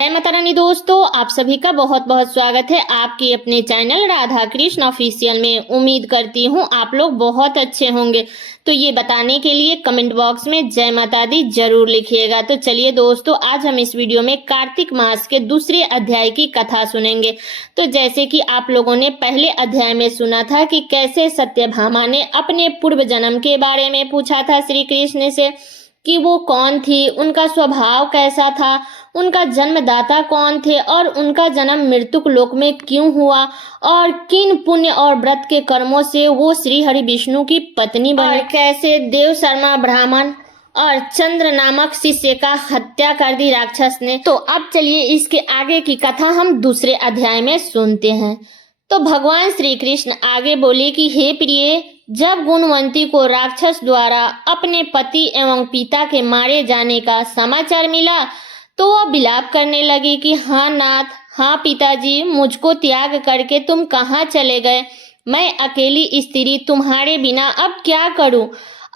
जय माता रानी दोस्तों, आप सभी का बहुत बहुत स्वागत है आपके अपने चैनल राधा कृष्ण ऑफिशियल में। उम्मीद करती हूँ आप लोग बहुत अच्छे होंगे। तो ये बताने के लिए कमेंट बॉक्स में जय माता दी जरूर लिखिएगा। तो चलिए दोस्तों, आज हम इस वीडियो में कार्तिक मास के दूसरे अध्याय की कथा सुनेंगे। तो जैसे कि आप लोगों ने पहले अध्याय में सुना था कि कैसे सत्यभामा ने अपने पूर्व जन्म के बारे में पूछा था श्री कृष्ण से कि वो कौन थी, उनका स्वभाव कैसा था, उनका जन्मदाता कौन थे और उनका जन्म मृत्युक लोक में क्यों हुआ और किन पुण्य और व्रत के कर्मों से वो श्री हरि विष्णु की पत्नी बनी, और कैसे देव शर्मा ब्राह्मण और चंद्र नामक शिष्य का हत्या कर दी राक्षस ने। तो अब चलिए इसके आगे की कथा हम दूसरे अध्याय में सुनते हैं। तो भगवान श्री कृष्ण आगे बोले कि हे प्रिय, जब गुणवंती को राक्षस द्वारा अपने पति एवं पिता के मारे जाने का समाचार मिला तो वह विलाप करने लगी कि हाँ नाथ, हाँ पिताजी, मुझको त्याग करके तुम कहाँ चले गए। मैं अकेली स्त्री तुम्हारे बिना अब क्या करूं।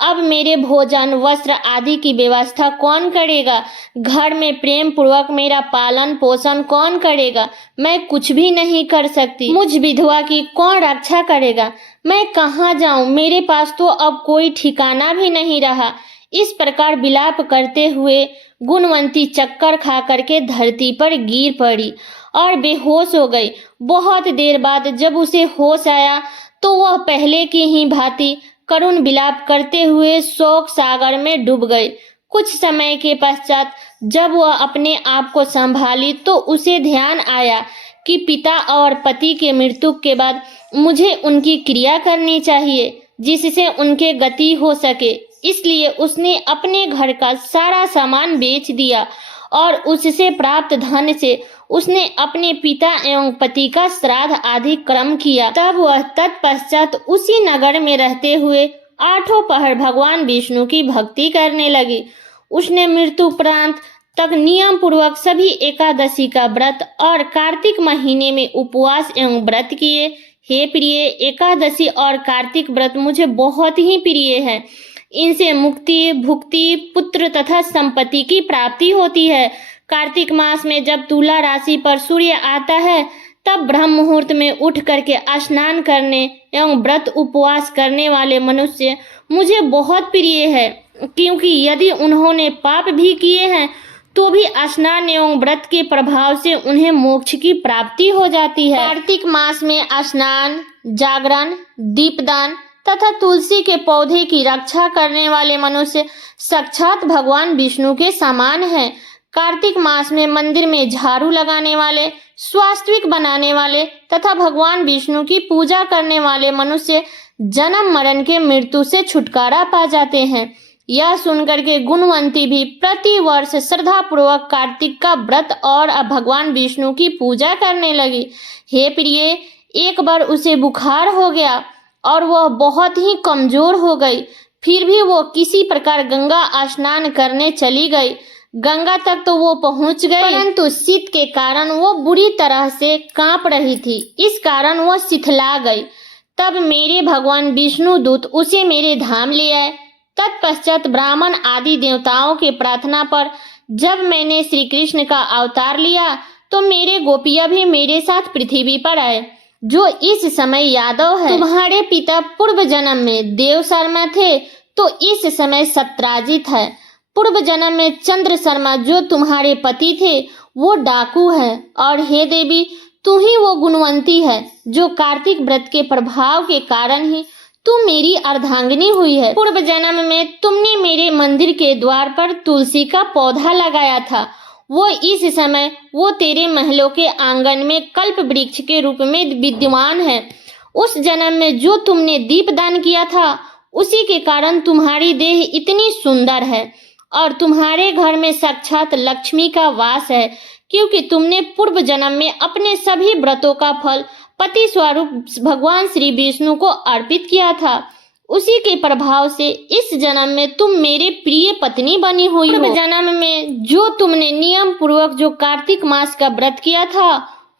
अब मेरे भोजन वस्त्र आदि की व्यवस्था कौन करेगा। घर में प्रेम पूर्वक मेरा पालन पोषण कौन करेगा। मैं कुछ भी नहीं कर सकती। मुझ विधवा की कौन रक्षा करेगा। मैं कहाँ जाऊं, मेरे पास तो अब कोई ठिकाना भी नहीं रहा। इस प्रकार विलाप करते हुए गुणवंती चक्कर खा करके धरती पर गिर पड़ी और बेहोश हो गई। बहुत देर बाद जब उसे होश आया तो वह पहले की ही भांति करुण विलाप करते हुए शोक सागर में डूब गई। कुछ समय के पश्चात जब वह अपने आप को संभाली तो उसे ध्यान आया कि पिता और पति के मृत्यु के बाद मुझे उनकी क्रिया करनी चाहिए जिससे उनके गति हो सके। इसलिए उसने अपने घर का सारा सामान बेच दिया और उससे प्राप्त धन से उसने अपने पिता एवं पति का श्राद्ध आदि कर्म किया। तब वह तत्पश्चात उसी नगर में रहते हुए 8 पहर भगवान विष्णु की भक्ति करने लगी। उसने मृत्यु उपरांत तक नियम पूर्वक सभी एकादशी का व्रत और कार्तिक महीने में उपवास एवं व्रत किए। हे प्रिय, एकादशी और कार्तिक व्रत मुझे बहुत ही प्रिय है। इनसे मुक्ति, भुक्ति, पुत्र तथा संपत्ति की प्राप्ति होती है। कार्तिक मास में जब तुला राशि पर सूर्य आता है तब ब्रह्म मुहूर्त में उठ करके स्नान करने एवं व्रत उपवास करने वाले मनुष्य मुझे बहुत प्रिय है, क्योंकि यदि उन्होंने पाप भी किए हैं तो भी स्नान एवं व्रत के प्रभाव से उन्हें मोक्ष की प्राप्ति हो जाती है। कार्तिक मास में स्नान, जागरण, दीपदान तथा तुलसी के पौधे की रक्षा करने वाले मनुष्य साक्षात भगवान विष्णु के समान है। कार्तिक मास में मंदिर में झाड़ू लगाने वाले, स्वास्तिक बनाने वाले तथा भगवान विष्णु की पूजा करने वाले मनुष्य जन्म मरण के मृत्यु से छुटकारा पा जाते हैं। यह सुनकर के गुणवंती भी प्रति वर्ष श्रद्धा पूर्वक कार्तिक का व्रत और भगवान विष्णु की पूजा करने लगी। हे प्रिय, एक बार उसे बुखार हो गया और वह बहुत ही कमजोर हो गई। फिर भी वो किसी प्रकार गंगा स्नान करने चली गई। गंगा तक तो वो पहुंच गई, परंतु शीत के कारण वो बुरी तरह से कांप रही थी। इस कारण वो शिथिला गई। तब मेरे भगवान विष्णु दूत उसे मेरे धाम ले आए। तत्पश्चात ब्राह्मण आदि देवताओं के प्रार्थना पर जब मैंने श्री कृष्ण का अवतार लिया तो मेरे गोपियां भी मेरे साथ पृथ्वी पर आए। जो इस समय यादव है, तुम्हारे पिता पूर्व जन्म में देव शर्मा थे तो इस समय सत्राजित है। पूर्व जन्म में चंद्र शर्मा जो तुम्हारे पति थे वो डाकू है। और हे देवी, तू ही वो गुणवंती है जो कार्तिक व्रत के प्रभाव के कारण ही तू मेरी अर्धांगिनी हुई है। पूर्व जन्म में तुमने मेरे मंदिर के द्वार पर तुलसी का पौधा लगाया था। वो इस समय वो तेरे महलों के आंगन में कल्प वृक्ष के रूप में विद्यमान है। उस जन्म में जो तुमने दीप दान किया था उसी के कारण तुम्हारी देह इतनी सुंदर है और तुम्हारे घर में साक्षात लक्ष्मी का वास है, क्योंकि तुमने पूर्व जन्म में अपने सभी व्रतों का फल पति स्वरूप भगवान श्री विष्णु को अर्पित किया था। उसी के प्रभाव से इस जन्म में तुम मेरे प्रिय पत्नी बनी हुई हो। पूर्व जन्म में जो तुमने नियम पूर्वक जो कार्तिक मास का व्रत किया था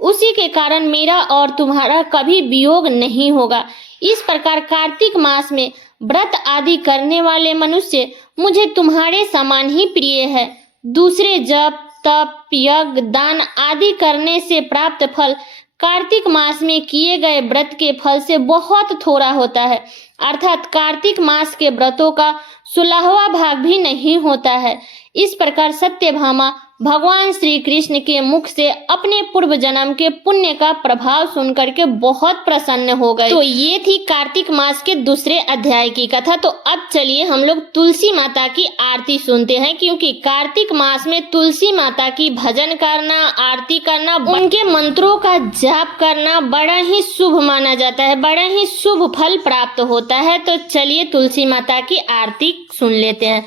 उसी के कारण मेरा और तुम्हारा कभी वियोग नहीं होगा। इस प्रकार कार्तिक मास में व्रत आदि करने वाले मनुष्य मुझे तुम्हारे समान ही प्रिय है। दूसरे जप, तप, यज्ञ, दान आदि करने से प्राप्त फल कार्तिक मास में किए गए व्रत के फल से बहुत थोड़ा होता है। अर्थात कार्तिक मास के व्रतों का 16वां भाग भी नहीं होता है। इस प्रकार सत्यभामा भगवान श्री कृष्ण के मुख से अपने पूर्व जन्म के पुण्य का प्रभाव सुनकर के बहुत प्रसन्न हो गए। तो ये थी कार्तिक मास के दूसरे अध्याय की कथा। तो अब चलिए हम लोग तुलसी माता की आरती सुनते हैं, क्योंकि कार्तिक मास में तुलसी माता की भजन करना, आरती करना, उनके मंत्रों का जाप करना बड़ा ही शुभ माना जाता है, बड़ा ही शुभ फल प्राप्त होता है। तो चलिए तुलसी माता की आरती सुन लेते हैं।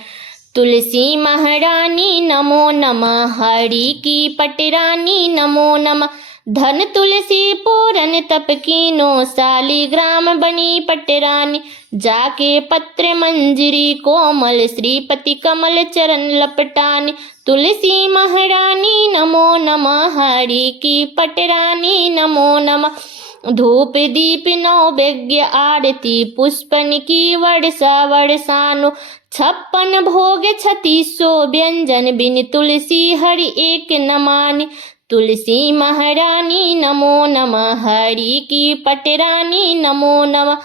तुलसी महारानी नमो नमः, हरि की पटरानी नमो नमः। धन तुलसी पूरन तप कीनो, शालिग्राम बनी पटरानी। जाके पत्र मंजरी कोमल, श्रीपति कमल चरण लपटानी। तुलसी महारानी नमो नमः, हरि की पटरानी नमो नमः। धूप दीप नैवेद्य आरती, पुष्पन की वर्षा वर्षानो। 56 भोग 3600 व्यंजन, बिन तुलसी हरि एक न मानी। तुलसी महारानी नमो नमः, हरि की पटरानी नमो नमः।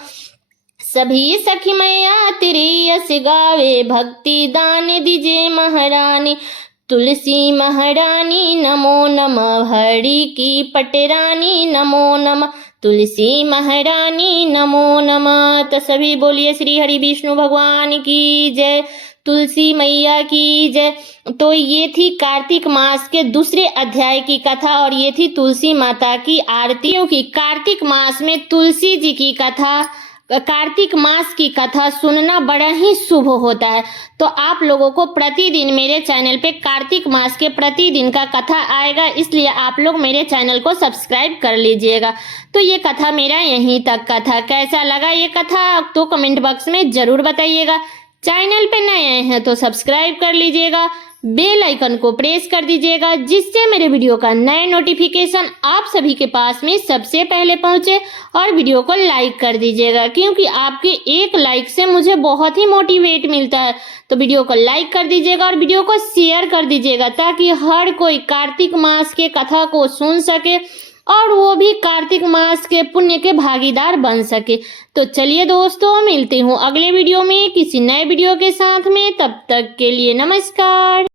सभी सखी मैया तेरे यश गावे, भक्ति दान दीजे महारानी। तुलसी महारानी नमो नमः, हरि की पटरानी नमो नमः। तुलसी महारानी नमो नमः। तो सभी बोलिए श्री हरि विष्णु भगवान की जय, तुलसी मैया की जय। तो ये थी कार्तिक मास के दूसरे अध्याय की कथा और ये थी तुलसी माता की आरती। क्योंकि कार्तिक मास में तुलसी जी की कथा, कार्तिक मास की कथा सुनना बड़ा ही शुभ होता है। तो आप लोगों को प्रतिदिन मेरे चैनल पे कार्तिक मास के प्रतिदिन का कथा आएगा, इसलिए आप लोग मेरे चैनल को सब्सक्राइब कर लीजिएगा। तो ये कथा मेरा यहीं तक का था। कैसा लगा ये कथा तो कमेंट बॉक्स में ज़रूर बताइएगा। चैनल पे नए हैं तो सब्सक्राइब कर लीजिएगा, बेल आइकन को प्रेस कर दीजिएगा, जिससे मेरे वीडियो का नए नोटिफिकेशन आप सभी के पास में सबसे पहले पहुंचे। और वीडियो को लाइक कर दीजिएगा, क्योंकि आपके एक लाइक से मुझे बहुत ही मोटिवेट मिलता है। तो वीडियो को लाइक कर दीजिएगा और वीडियो को शेयर कर दीजिएगा, ताकि हर कोई कार्तिक मास के कथा को सुन सके और वो भी कार्तिक मास के पुण्य के भागीदार बन सके। तो चलिए दोस्तों, मिलती हूँ अगले वीडियो में किसी नए वीडियो के साथ में। तब तक के लिए नमस्कार।